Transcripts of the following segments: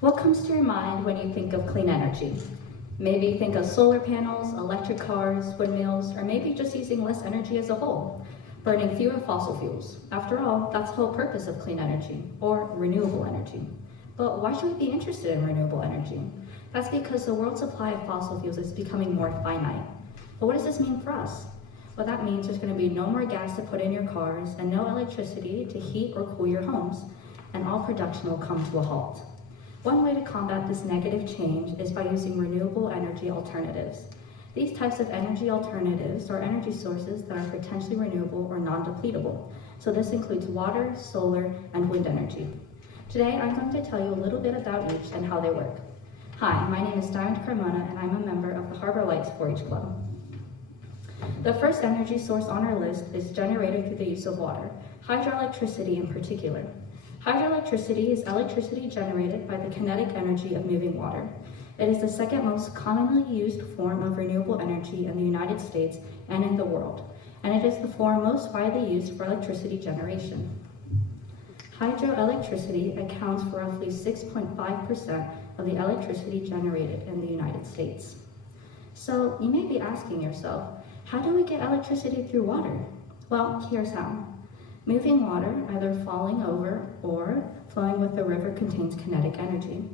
What comes to your mind when you think of clean energy? Maybe think of solar panels, electric cars, windmills, or maybe just using less energy as a whole, burning fewer fossil fuels. After all, that's the whole purpose of clean energy, or renewable energy. But why should we be interested in renewable energy? That's because the world's supply of fossil fuels is becoming more finite. But what does this mean for us? Well, that means there's going to be no more gas to put in your cars and no electricity to heat or cool your homes, and all production will come to a halt. One way to combat this negative change is by using renewable energy alternatives. These types of energy alternatives are energy sources that are potentially renewable or non-depletable. So this includes water, solar, and wind energy. Today, I'm going to tell you a little bit about each and how they work. Hi, my name is Carmona, and I'm a member of the Harbor Lights 4-H Club. The first energy source on our list is generated through the use of water, hydroelectricity in particular. Hydroelectricity is electricity generated by the kinetic energy of moving water. It is the second most commonly used form of renewable energy in the United States and in the world, and it is the form most widely used for electricity generation. Hydroelectricity accounts for roughly 6.5% of the electricity generated in the United States. So you may be asking yourself, how do we get electricity through water? Well, here's how. Moving water, either falling over or flowing with the river, contains kinetic energy.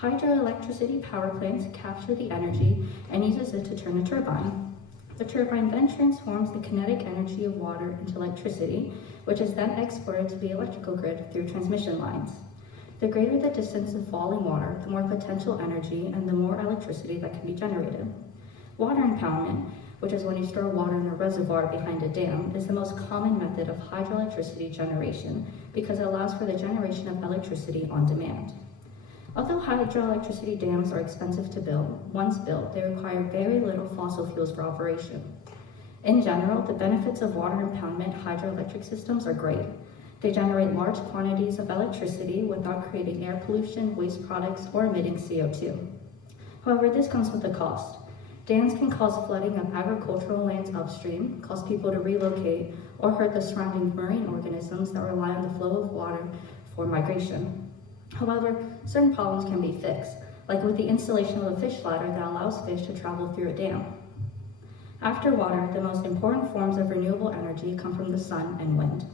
Hydroelectricity power plants capture the energy and uses it to turn a turbine. The turbine then transforms the kinetic energy of water into electricity, which is then exported to the electrical grid through transmission lines. The greater the distance of falling water, the more potential energy and the more electricity that can be generated. Water impoundment, which is when you store water in a reservoir behind a dam, is the most common method of hydroelectricity generation because it allows for the generation of electricity on demand. Although hydroelectricity dams are expensive to build, once built, they require very little fossil fuels for operation. In general, the benefits of water impoundment hydroelectric systems are great. They generate large quantities of electricity without creating air pollution, waste products, or emitting CO2. However, this comes with a cost. Dams can cause flooding of agricultural lands upstream, cause people to relocate, or hurt the surrounding marine organisms that rely on the flow of water for migration. However, certain problems can be fixed, like with the installation of a fish ladder that allows fish to travel through a dam. After water, the most important forms of renewable energy come from the sun and wind.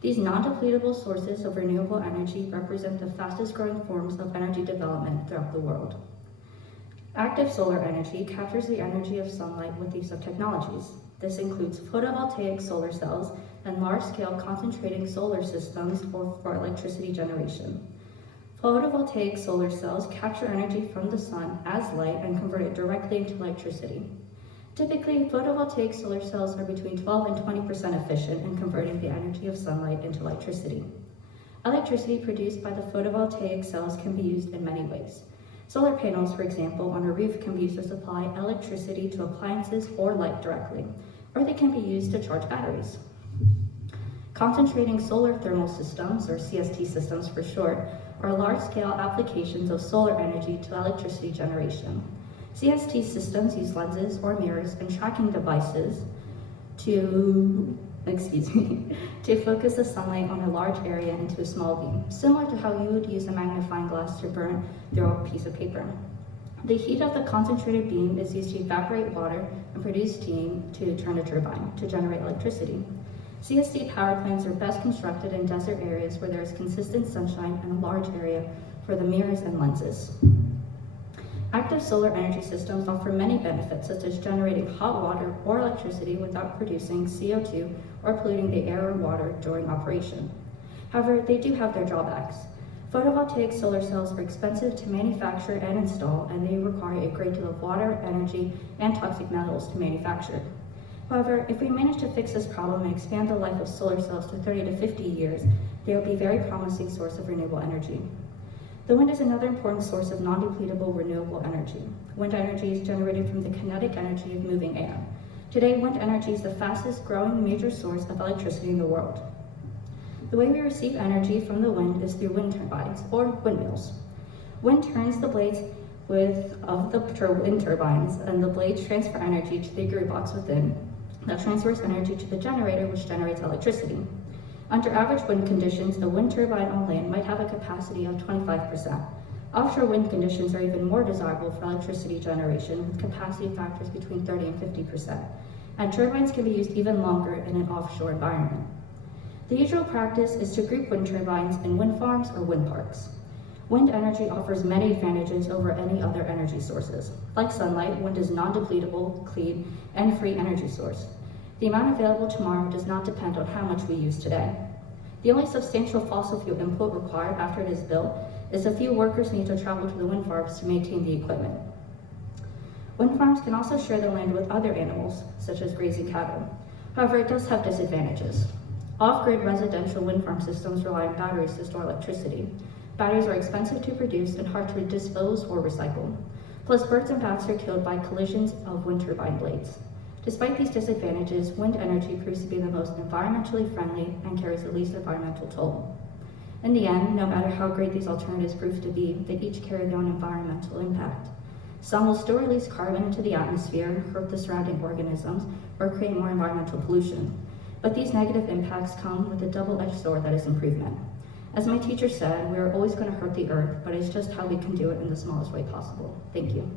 These non-depletable sources of renewable energy represent the fastest growing forms of energy development throughout the world. Active solar energy captures the energy of sunlight with the use of technologies. This includes photovoltaic solar cells and large-scale concentrating solar systems for electricity generation. Photovoltaic solar cells capture energy from the sun as light and convert it directly into electricity. Typically, photovoltaic solar cells are between 12 and 20% efficient in converting the energy of sunlight into electricity. Electricity produced by the photovoltaic cells can be used in many ways. Solar panels, for example, on a roof can be used to supply electricity to appliances or light directly, or they can be used to charge batteries. Concentrating solar thermal systems, or CST systems for short, are large-scale applications of solar energy to electricity generation. CST systems use lenses or mirrors and tracking devices to focus the sunlight on a large area into a small beam, similar to how you would use a magnifying glass to burn through a piece of paper. The heat of the concentrated beam is used to evaporate water and produce steam to turn a turbine to generate electricity. CST power plants are best constructed in desert areas where there is consistent sunshine and a large area for the mirrors and lenses. Active solar energy systems offer many benefits, such as generating hot water or electricity without producing CO2 or polluting the air or water during operation. However, they do have their drawbacks. Photovoltaic solar cells are expensive to manufacture and install, and they require a great deal of water, energy, and toxic metals to manufacture. However, if we manage to fix this problem and expand the life of solar cells to 30 to 50 years, they will be a very promising source of renewable energy. The wind is another important source of non-depletable renewable energy. Wind energy is generated from the kinetic energy of moving air. Today, wind energy is the fastest growing major source of electricity in the world. The way we receive energy from the wind is through wind turbines, or windmills. Wind turns the blades of the wind turbines, and the blades transfer energy to the gearbox within that transfers energy to the generator, which generates electricity. Under average wind conditions, a wind turbine on land might have a capacity of 25%. Offshore wind conditions are even more desirable for electricity generation, with capacity factors between 30 and 50%, and turbines can be used even longer in an offshore environment. The usual practice is to group wind turbines in wind farms or wind parks. Wind energy offers many advantages over any other energy sources. Like sunlight, wind is non-depletable, clean, and free energy source. The amount available tomorrow does not depend on how much we use today. The only substantial fossil fuel input required after it is built is a few workers need to travel to the wind farms to maintain the equipment. Wind farms can also share the land with other animals, such as grazing cattle. However, it does have disadvantages. Off-grid residential wind farm systems rely on batteries to store electricity. Batteries are expensive to produce and hard to dispose or recycle. Plus, birds and bats are killed by collisions of wind turbine blades. Despite these disadvantages, wind energy proves to be the most environmentally friendly and carries the least environmental toll. In the end, no matter how great these alternatives prove to be, they each carry their own environmental impact. Some will still release carbon into the atmosphere, hurt the surrounding organisms, or create more environmental pollution. But these negative impacts come with a double-edged sword that is improvement. As my teacher said, we are always going to hurt the earth, but it's just how we can do it in the smallest way possible. Thank you.